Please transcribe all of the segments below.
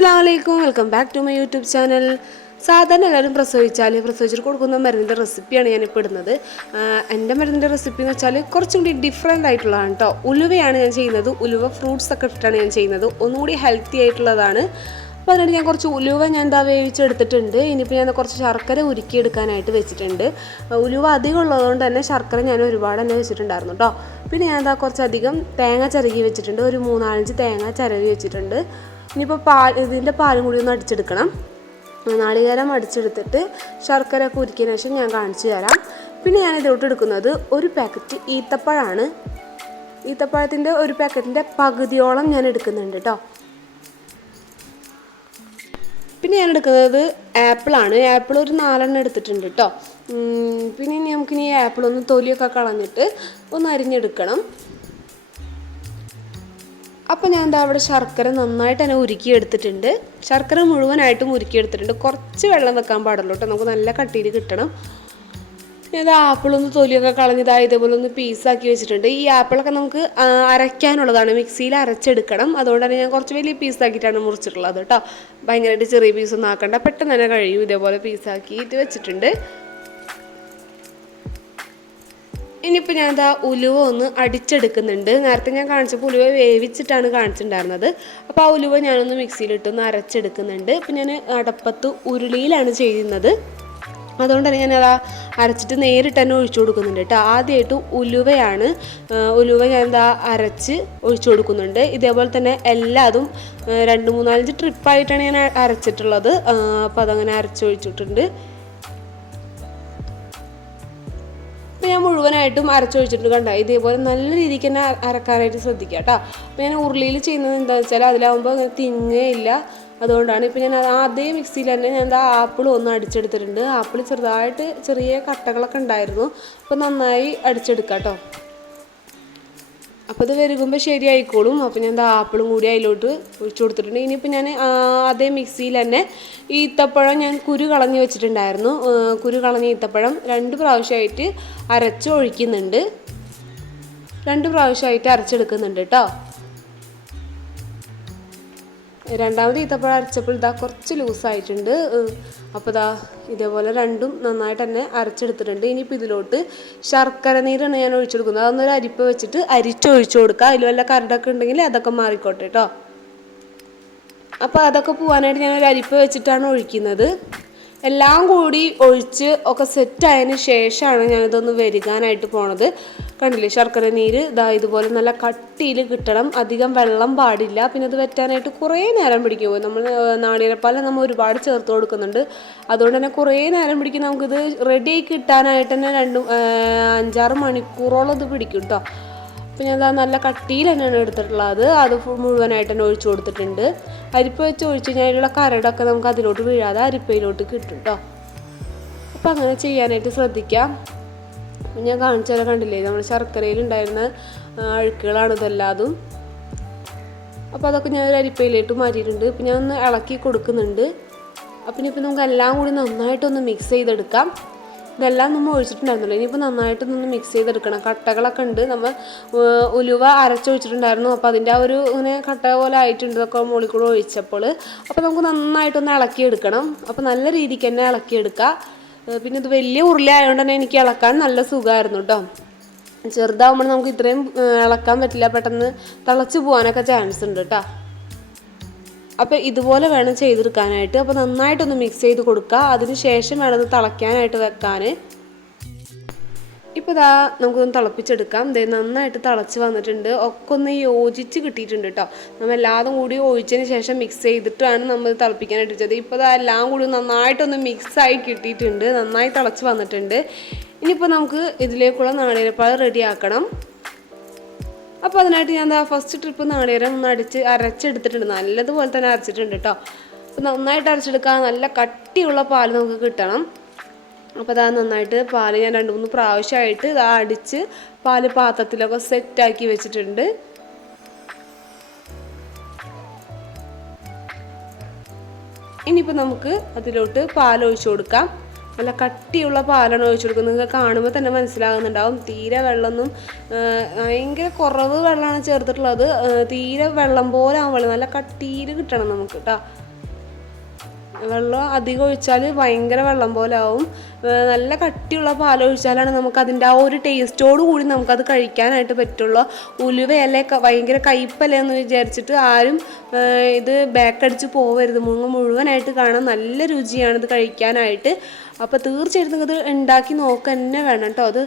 അസ്സാം welcome back to my YouTube channel സാധാരണ എല്ലാവരും പ്രസവിച്ചാൽ പ്രസവിച്ചിട്ട് കൊടുക്കുന്ന മരുന്നിന്റെ റെസിപ്പിയാണ് ഞാനിപ്പോൾ ഇടുന്നത്. ആഹ് എന്റെ മരുന്നിന്റെ റെസിപ്പി എന്ന് വെച്ചാൽ കുറച്ചും കൂടി ഡിഫറെന്റ് ആയിട്ടുള്ളതാണ് കേട്ടോ ഉലുവയാണ് ഞാൻ ചെയ്യുന്നത്. ഉലുവ ഫ്രൂട്ട്സ് ഒക്കെ ഇട്ടിട്ടാണ് ഞാൻ ചെയ്യുന്നത്. ഒന്നുകൂടി ഹെൽത്തി ആയിട്ടുള്ളതാണ്. അപ്പോൾ അതിനായിട്ട് ഞാൻ കുറച്ച് ഉലുവ ഞാൻ എന്താ വേവിച്ചെടുത്തിട്ടുണ്ട്. ഇനിയിപ്പോൾ ഞാൻ കുറച്ച് ശർക്കര ഉരുക്കിയെടുക്കാനായിട്ട് വെച്ചിട്ടുണ്ട്. ഉലുവ അധികം ഉള്ളതുകൊണ്ട് തന്നെ ശർക്കര ഞാൻ ഒരുപാട് തന്നെ വെച്ചിട്ടുണ്ടായിരുന്നു കേട്ടോ പിന്നെ ഞാൻ എന്താ കുറച്ചധികം തേങ്ങ ചിരകി വെച്ചിട്ടുണ്ട്. ഒരു മൂന്നാലഞ്ച് തേങ്ങ ചിരകി വെച്ചിട്ടുണ്ട്. ഇനിയിപ്പോൾ പാൽ ഇതിന്റെ പാലും കൂടി ഒന്ന് അടിച്ചെടുക്കണം. നാളികേരം അടിച്ചെടുത്തിട്ട് ശർക്കര ഒക്കെ ഉരുക്കിയതിന് ശേഷം ഞാൻ കാണിച്ചു തരാം. പിന്നെ ഞാൻ ഇതിലോട്ട് എടുക്കുന്നത് ഒരു പാക്കറ്റ് ഈത്തപ്പഴമാണ് ഈത്തപ്പഴത്തിന്റെ ഒരു പാക്കറ്റിന്റെ പകുതിയോളം ഞാൻ എടുക്കുന്നുണ്ട് കേട്ടോ. പിന്നെ ഞാൻ എടുക്കുന്നത് ആപ്പിളാണ്. ആപ്പിൾ ഒരു നാലെണ്ണം എടുത്തിട്ടുണ്ട് കേട്ടോ. പിന്നെ നമുക്കിനി ഒന്ന് തൊലിയൊക്കെ കളഞ്ഞിട്ട് ഒന്ന് അരിഞ്ഞെടുക്കണം. അപ്പോൾ ഞാൻ എന്താ അവിടെ ശർക്കര നന്നായിട്ട് തന്നെ ഉരുക്കിയെടുത്തിട്ടുണ്ട്. ശർക്കര മുഴുവനായിട്ടും ഉരുക്കിയെടുത്തിട്ടുണ്ട്. കുറച്ച് വെള്ളം വെക്കാൻ പാടുള്ളൂ കേട്ടോ. നമുക്ക് നല്ല കട്ടിയിൽ കിട്ടണം. ഇത് ആപ്പിളൊന്ന് തൊലിയൊക്കെ കളഞ്ഞതാ ഇതേപോലെ ഒന്ന് പീസാക്കി വെച്ചിട്ടുണ്ട്. ഈ ആപ്പിളൊക്കെ നമുക്ക് അരയ്ക്കാനുള്ളതാണ്. മിക്സിയിൽ അരച്ചെടുക്കണം. അതുകൊണ്ട് തന്നെ ഞാൻ കുറച്ച് വലിയ പീസാക്കിയിട്ടാണ് മുറിച്ചിട്ടുള്ളത് കേട്ടോ. ഭയങ്കരമായിട്ട് ചെറിയ പീസൊന്നും ആക്കണ്ട. പെട്ടെന്ന് തന്നെ കഴിയും. ഇതേപോലെ പീസാക്കിയിട്ട് വെച്ചിട്ടുണ്ട്. ഇനിയിപ്പോൾ ഞാൻ ഇതാ ഉലുവ ഒന്ന് അടിച്ചെടുക്കുന്നുണ്ട്. നേരത്തെ ഞാൻ കാണിച്ചപ്പോൾ ഉലുവ വേവിച്ചിട്ടാണ് കാണിച്ചിട്ടുണ്ടായിരുന്നത്. അപ്പോൾ ആ ഉലുവ ഞാനൊന്ന് മിക്സിയിലിട്ടൊന്ന് അരച്ചെടുക്കുന്നുണ്ട്. ഇപ്പം ഞാൻ അടപ്പത്ത് ഉരുളിയിലാണ് ചെയ്യുന്നത്. അതുകൊണ്ട് ഞാൻ അതാ അരച്ചിട്ട് നേരിട്ട് തന്നെ ഒഴിച്ചു കൊടുക്കുന്നുണ്ട് കേട്ടോ. ആദ്യമായിട്ട് ഉലുവയാണ് ഉലുവ ഞാൻ എന്താ അരച്ച് ഒഴിച്ചു കൊടുക്കുന്നുണ്ട്. ഇതേപോലെ തന്നെ എല്ലാതും രണ്ട് മൂന്നാലഞ്ച് ട്രിപ്പായിട്ടാണ് ഞാൻ അരച്ചിട്ടുള്ളത്. അപ്പോൾ അതങ്ങനെ അരച്ചൊഴിച്ചിട്ടുണ്ട് ഞാൻ മുഴുവനായിട്ടും അരച്ചൊഴിച്ചിട്ട് കണ്ട? ഇതേപോലെ നല്ല രീതിക്ക് തന്നെ അര- അരക്കാനായിട്ട് ശ്രദ്ധിക്കുക കേട്ടോ. അപ്പോൾ ഞാൻ ഉരുളിയിൽ ചെയ്യുന്നത് എന്താണെന്ന് വെച്ചാൽ അതിലാവുമ്പോൾ അങ്ങനെ തിങ്ങയില്ല അതുകൊണ്ടാണ് ഇപ്പോൾ ഞാൻ അതേ മിക്സിയിൽ തന്നെ ഞാൻ എന്താ ആപ്പിൾ ഒന്ന് അടിച്ചെടുത്തിട്ടുണ്ട്. ആപ്പിൾ ചെറുതായിട്ട് ചെറിയ കട്ടകളൊക്കെ ഉണ്ടായിരുന്നു. അപ്പോൾ നന്നായി അടിച്ചെടുക്കാം കേട്ടോ. അപ്പോൾ ഇത് വരുമ്പോൾ ശരിയായിക്കോളും. അപ്പോൾ ഞാൻ ആപ്പിളും കൂടി അതിലോട്ട് ഒഴിച്ചു കൊടുത്തിട്ടുണ്ട്. ഇനിയിപ്പോൾ ഞാൻ അതേ മിക്സിയിൽ തന്നെ ഈത്തപ്പഴം ഞാൻ കുരു കളഞ്ഞ് വെച്ചിട്ടുണ്ടായിരുന്നു. കുരു കളഞ്ഞ ഈത്തപ്പഴം രണ്ട് പ്രാവശ്യമായിട്ട് അരച്ച് ഒഴിക്കുന്നുണ്ട്. രണ്ട് പ്രാവശ്യമായിട്ട് അരച്ചെടുക്കുന്നുണ്ട് കേട്ടോ രണ്ടാമത് ഈത്തപ്പഴം അരച്ചപ്പോൾ ഇതാ കുറച്ച് ലൂസായിട്ടുണ്ട്. അപ്പോൾ ഇതാ ഇതേപോലെ രണ്ടും നന്നായിട്ട് തന്നെ അരച്ചെടുത്തിട്ടുണ്ട്. ഇനിയിപ്പോൾ ഇതിലോട്ട് ശർക്കര നീരാണ് ഞാൻ ഒഴിച്ചെടുക്കുന്നത് അതൊന്നൊരു അരിപ്പ് വെച്ചിട്ട് അരിച്ചൊഴിച്ചു കൊടുക്കുക. അതിൽ വല്ല കരടൊക്കെ ഉണ്ടെങ്കിൽ അതൊക്കെ മാറിക്കോട്ടെ കേട്ടോ അപ്പോൾ അതൊക്കെ പോകാനായിട്ട് ഞാൻ ഒരു അരിപ്പ് വെച്ചിട്ടാണ് ഒഴിക്കുന്നത്. എല്ലാം കൂടി ഒഴിച്ച് ഒക്കെ സെറ്റ് ആയതിന് ശേഷമാണ് ഞാനിതൊന്ന് വരികാനായിട്ട് പോണത്. കണ്ടില്ലേ ശർക്കര നീര്? ഇതാ ഇതുപോലെ നല്ല കട്ടിയിൽ കിട്ടണം. അധികം വെള്ളം പാടില്ല. പിന്നെ അത് വെറ്റാനായിട്ട് കുറേ നേരം പിടിക്കും. നമ്മൾ നാളികേരപ്പാൽ നമ്മൾ ഒരുപാട് ചേർത്ത് കൊടുക്കുന്നുണ്ട്. അതുകൊണ്ട് തന്നെ കുറേ നേരം പിടിക്കും. നമുക്കിത് റെഡിയായി കിട്ടാനായിട്ട് തന്നെ രണ്ട് അഞ്ചാറ് മണിക്കൂറോളം ഇത് പിടിക്കും കേട്ടോ അപ്പോൾ ഞാൻ നല്ല കട്ടിയിൽ തന്നെയാണ് എടുത്തിട്ടുള്ളത്. അത് മുഴുവനായിട്ട് തന്നെ ഒഴിച്ചു കൊടുത്തിട്ടുണ്ട്. അരിപ്പ വെച്ച് ഒഴിച്ച് കഴിഞ്ഞാൽ അതിലുള്ള കരടൊക്കെ നമുക്ക് അതിലോട്ട് വീഴാതെ അരിപ്പയിലോട്ട് കിട്ടും കേട്ടോ അപ്പോൾ അങ്ങനെ ചെയ്യാനായിട്ട് ശ്രദ്ധിക്കാം. ഞാൻ കാണിച്ചാലും കണ്ടില്ലേ? നമ്മുടെ ശർക്കരയിൽ ഉണ്ടായിരുന്ന അഴുക്കുകളാണ് ഇതെല്ലാതും. അപ്പോൾ അതൊക്കെ ഞാൻ ഒരു അരിപ്പയിലേട്ട് മാറ്റിയിട്ടുണ്ട്. ഇപ്പം ഞാൻ ഒന്ന് ഇളക്കി കൊടുക്കുന്നുണ്ട്. അപ്പം ഇനിയിപ്പോൾ നമുക്ക് എല്ലാം കൂടി നന്നായിട്ടൊന്ന് മിക്സ് ചെയ്തെടുക്കാം. ഇതെല്ലാം നമ്മൾ ഒഴിച്ചിട്ടുണ്ടായിരുന്നല്ലോ. ഇനിയിപ്പോൾ നന്നായിട്ടൊന്ന് മിക്സ് ചെയ്തെടുക്കണം. കട്ടകളൊക്കെ ഉണ്ട്. നമ്മൾ ഉലുവ അരച്ചൊഴിച്ചിട്ടുണ്ടായിരുന്നു. അപ്പോൾ അതിന്റെ ആ ഒരു ഇങ്ങനെ കട്ട പോലെ ആയിട്ടുണ്ട്. ഇതൊക്കെ മുകളിൽ കൂടെ ഒഴിച്ചപ്പോൾ. അപ്പോൾ നമുക്ക് നന്നായിട്ടൊന്ന് ഇളക്കിയെടുക്കണം. അപ്പോൾ നല്ല രീതിക്ക് തന്നെ ഇളക്കിയെടുക്കുക. പിന്നെ ഇത് വലിയ ഉരുളി ആയതുകൊണ്ട് തന്നെ എനിക്ക് ഇളക്കാൻ നല്ല സുഖമായിരുന്നു കേട്ടോ ചെറുതാവുമ്പോൾ നമുക്ക് ഇത്രയും ഇളക്കാൻ പറ്റില്ല. പെട്ടെന്ന് തിളച്ച് പോകാനൊക്കെ ചാൻസ് ഉണ്ട് കേട്ടോ അപ്പോൾ ഇതുപോലെ വേണം ചെയ്തെടുക്കാനായിട്ട്. അപ്പോൾ നന്നായിട്ടൊന്ന് മിക്സ് ചെയ്ത് കൊടുക്കുക അതിന് ശേഷം വേണം തിളയ്ക്കാനായിട്ട് വെക്കാൻ ഇപ്പോൾ ഇതാ നമുക്കൊന്ന് തിളപ്പിച്ചെടുക്കാം. ദേ നന്നായിട്ട് തിളച്ച് വന്നിട്ടുണ്ട്. ഒക്കെ ഒന്ന് യോജിച്ച് കിട്ടിയിട്ടുണ്ട് കേട്ടോ നമ്മൾ എല്ലാതും കൂടി ഒഴിച്ചതിന് ശേഷം മിക്സ് ചെയ്തിട്ടാണ് നമ്മൾ തിളപ്പിക്കാനായിട്ട് വെച്ചത്. ഇപ്പോൾ ഇതാ എല്ലാം കൂടി നന്നായിട്ടൊന്ന് മിക്സായി കിട്ടിയിട്ടുണ്ട്. നന്നായി തിളച്ച് വന്നിട്ടുണ്ട്. ഇനിയിപ്പോൾ നമുക്ക് ഇതിലേക്കുള്ള നാളികേരപ്പാൽ റെഡിയാക്കണം. അപ്പോൾ അതിനായിട്ട് ഞാൻ എന്താ ഫസ്റ്റ് ട്രിപ്പ് നാളികേരം ഒന്ന് അടിച്ച് അരച്ചെടുത്തിട്ടുണ്ട്. നല്ലതുപോലെ തന്നെ അരച്ചിട്ടുണ്ട് കേട്ടോ അപ്പോൾ നന്നായിട്ട് അരച്ചെടുക്കാൻ നല്ല കട്ടിയുള്ള പാൽ നമുക്ക് കിട്ടണം. അപ്പോൾ അതാ നന്നായിട്ട് പാൽ ഞാൻ രണ്ട് മൂന്ന് പ്രാവശ്യമായിട്ട് ഇതാ അടിച്ച് പാൽ പാത്രത്തിലൊക്കെ സെറ്റാക്കി വെച്ചിട്ടുണ്ട്. ഇനിയിപ്പോൾ നമുക്ക് അതിലോട്ട് പാൽ ഒഴിച്ചു കൊടുക്കാം. നല്ല കട്ടിയുള്ള പാലാണ് ഒഴിച്ചു കൊടുക്കുന്നത്. നിങ്ങൾക്ക് കാണുമ്പോൾ തന്നെ മനസ്സിലാകുന്നുണ്ടാവും. തീരെ വെള്ളമൊന്നും ഭയങ്കര കുറവ് വെള്ളമാണ് ചേർത്തിട്ടുള്ളത്. തീരെ വെള്ളം പോലെ ആവുള്ളൂ നല്ല കട്ടിയിൽ കിട്ടണം നമുക്ക് കേട്ടോ വെള്ളം അധികം ഒഴിച്ചാൽ ഭയങ്കര വെള്ളം പോലെ ആവും. നല്ല കട്ടിയുള്ള പാൽ ഒഴിച്ചാലാണ് നമുക്ക് അതിന്റെ ആ ഒരു ടേസ്റ്റോട് കൂടി നമുക്കത് കഴിക്കാനായിട്ട് പറ്റുള്ളൂ. ഉലുവയല്ലേ ഭയങ്കര കയ്പല്ലേ എന്ന് വിചാരിച്ചിട്ട് ആരും ഇത് ബാക്കടിച്ച് പോവരുത്. മുങ്ങ മുഴുവനായിട്ട് കാണാൻ നല്ല രുചിയാണ് ഇത് കഴിക്കാനായിട്ട്. അപ്പോൾ തീർച്ചയായിട്ടും ഇത് ഉണ്ടാക്കി നോക്കുക തന്നെ വേണം കേട്ടോ അത്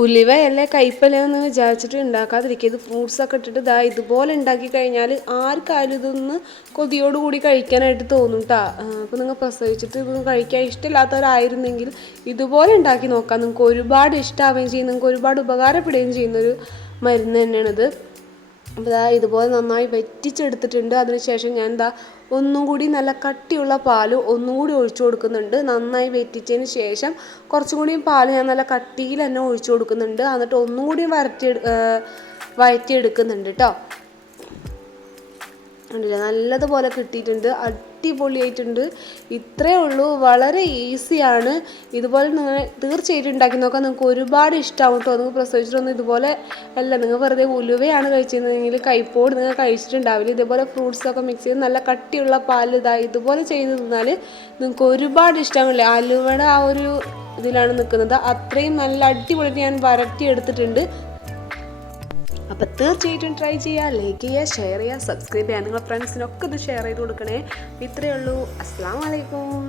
ഉലുവയല്ലേ കയ്പലയെന്ന് വിചാരിച്ചിട്ട് ഉണ്ടാക്കാതിരിക്കുക. ഇത് ഫ്രൂട്ട്സ് ഒക്കെ ഇട്ടിട്ട് ഇതാ ഇതുപോലെ ഉണ്ടാക്കി കഴിഞ്ഞാൽ ആർക്കായാലും ഇതൊന്ന് കൊതിയോടുകൂടി കഴിക്കാനായിട്ട് തോന്നും കേട്ടോ അപ്പോൾ നിങ്ങൾ പ്രസവിച്ചിട്ട് ഇതൊന്നും കഴിക്കാൻ ഇഷ്ടമില്ലാത്തവരായിരുന്നെങ്കിൽ ഇതുപോലെ ഉണ്ടാക്കി നോക്കാം. നിങ്ങൾക്ക് ഒരുപാട് ഇഷ്ടമാവുകയും ചെയ്യും. നിങ്ങൾക്ക് ഒരുപാട് ഉപകാരപ്പെടുകയും ചെയ്യുന്നൊരു മരുന്ന് തന്നെയാണിത്. അപ്പോൾ ഇതാ ഇതുപോലെ നന്നായി വറ്റിച്ചെടുത്തിട്ടുണ്ട്. അതിനുശേഷം ഞാൻ എന്താ ഒന്നും കൂടി നല്ല കട്ടിയുള്ള പാൽ ഒന്നും കൂടി ഒഴിച്ചു കൊടുക്കുന്നുണ്ട്. നന്നായി വെറ്റിച്ചതിന് ശേഷം കുറച്ചും കൂടി പാൽ ഞാൻ നല്ല കട്ടിയിൽ തന്നെ ഒഴിച്ചു കൊടുക്കുന്നുണ്ട്. എന്നിട്ട് ഒന്നും കൂടി വരട്ടി വഴറ്റിയെടുക്കുന്നുണ്ട് കേട്ടോ ഉണ്ടല്ലേ നല്ലതുപോലെ കിട്ടിയിട്ടുണ്ട് അടിപൊളിയായിട്ടുണ്ട്. ഇത്രയേ ഉള്ളൂ വളരെ ഈസിയാണ്. ഇതുപോലെ നിങ്ങൾ തീർച്ചയായിട്ടും ഉണ്ടാക്കി നോക്കാം നിങ്ങൾക്ക് ഒരുപാട് ഇഷ്ടമാവും കേട്ടോ. നിങ്ങൾ പ്രസവിച്ചിട്ടൊന്നും ഇതുപോലെ അല്ല നിങ്ങൾ വെറുതെ ഉലുവയാണ് കഴിച്ചിരുന്നെങ്കിൽ കൈപ്പോട് നിങ്ങൾ കഴിച്ചിട്ടുണ്ടാവില്ല. ഇതുപോലെ ഫ്രൂട്ട്സൊക്കെ മിക്സ് ചെയ്ത് നല്ല കട്ടിയുള്ള പാൽ ഇതാ ഇതുപോലെ ചെയ്ത് തിന്നാൽ നിങ്ങൾക്ക് ഒരുപാട് ഇഷ്ടമാവില്ലേ അലുവയുടെ ആ ഒരു ഇതിലാണ് നിൽക്കുന്നത്. അത്രയും നല്ല അടിപൊളി ഞാൻ വരട്ടി എടുത്തിട്ടുണ്ട് അപ്പോൾ തീർച്ചയായിട്ടും ട്രൈ ചെയ്യുക ലൈക്ക് ചെയ്യുക ഷെയർ ചെയ്യുക സബ്സ്ക്രൈബ് ചെയ്യുക. നിങ്ങളുടെ ഫ്രണ്ട്സിനൊക്കെ ഇത് ഷെയർ ചെയ്ത് കൊടുക്കണേ. ഇത്രയേ ഉള്ളൂ. അസ്സാം വലൈക്കും